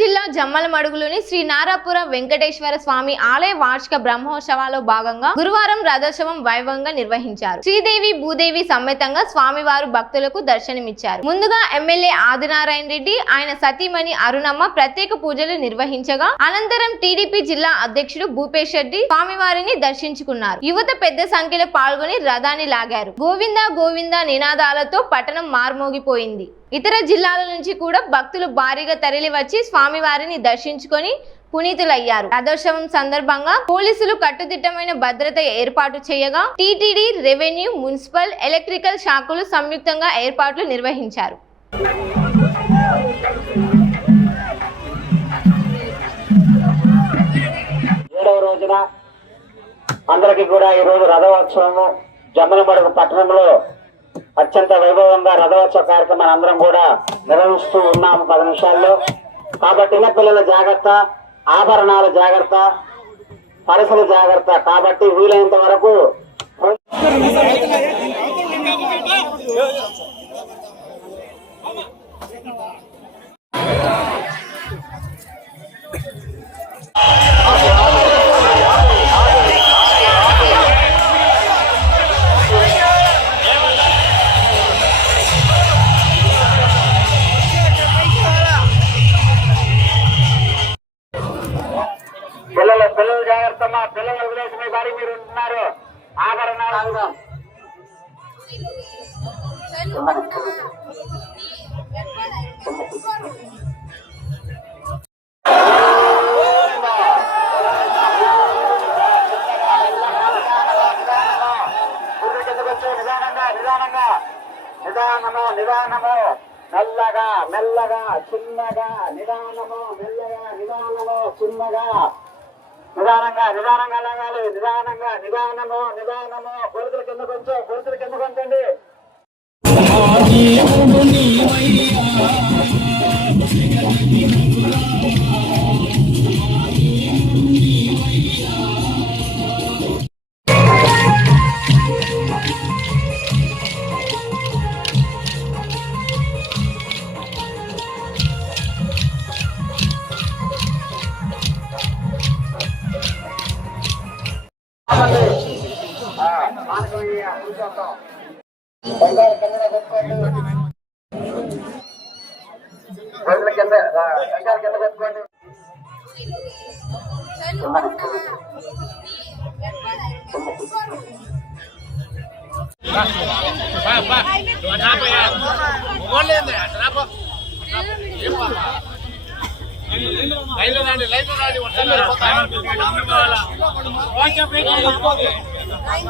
జిల్లా జమ్మలమడుగులోని శ్రీ నారాపుర వెంకటేశ్వర స్వామి ఆలయ వార్షిక బ్రహ్మోత్సవాల్లో భాగంగా గురువారం రథోత్సవం వైభవంగా నిర్వహించారు. శ్రీదేవి భూదేవి సమేతంగా స్వామివారు భక్తులకు దర్శనమిచ్చారు. ముందుగా ఎమ్మెల్యే ఆదినారాయణ రెడ్డి, ఆయన సతీమణి అరుణమ్మ ప్రత్యేక పూజలు నిర్వహించగా అనంతరం టీడీపీ జిల్లా అధ్యక్షుడు భూపేష్ రెడ్డి స్వామివారిని దర్శించుకున్నారు. యువత పెద్ద సంఖ్యలో పాల్గొని రథాన్ని లాగారు. గోవింద గోవింద నినాదాలతో పట్టణం మార్మోగిపోయింది. ఇతర జిల్లాల నుంచి కూడా భక్తులు భారీగా తరలి వచ్చి స్వామివారిని దర్శించుకొని పునీతులయ్యారు. రథోత్సవం సందర్భంగా పోలీసులు కట్టుదిట్టమైన భద్రత ఏర్పాటు చేయగా టీటీడీ, రెవెన్యూ, మున్సిపల్, ఎలక్ట్రికల్ శాఖలు సంయుక్తంగా ఏర్పాట్లు నిర్వహించారు. రోజున అందరికీ కూడా ఈ రోజు రథోత్సవము జమ్మలమడుగు పట్టణంలో అత్యంత వైభవంగా రథోత్సవ కార్యక్రమాన్ని అందరం కూడా నిర్వహిస్తూ ఉన్నాము 10 నిమిషాల్లో. కాబట్టి పిల్లల జాగ్రత్త, ఆభరణాల జాగ్రత్త, పరిసర జాగ్రత్త. కాబట్టి వీలైనంత వరకు పిల్లలు జాగ్రత్త. మా పిల్లలు వదిలేసిన గాడి మీరు ఉంటున్నారు. ఆభరణాలు నిదానము, మెల్లగా మెల్లగా చిన్నగా, నిదానము మెల్లగా, నిదానము చిన్నగా, నిదానంగా లాగాలి. నిదానము కొలుతుల కింద కొంచండి. లైన్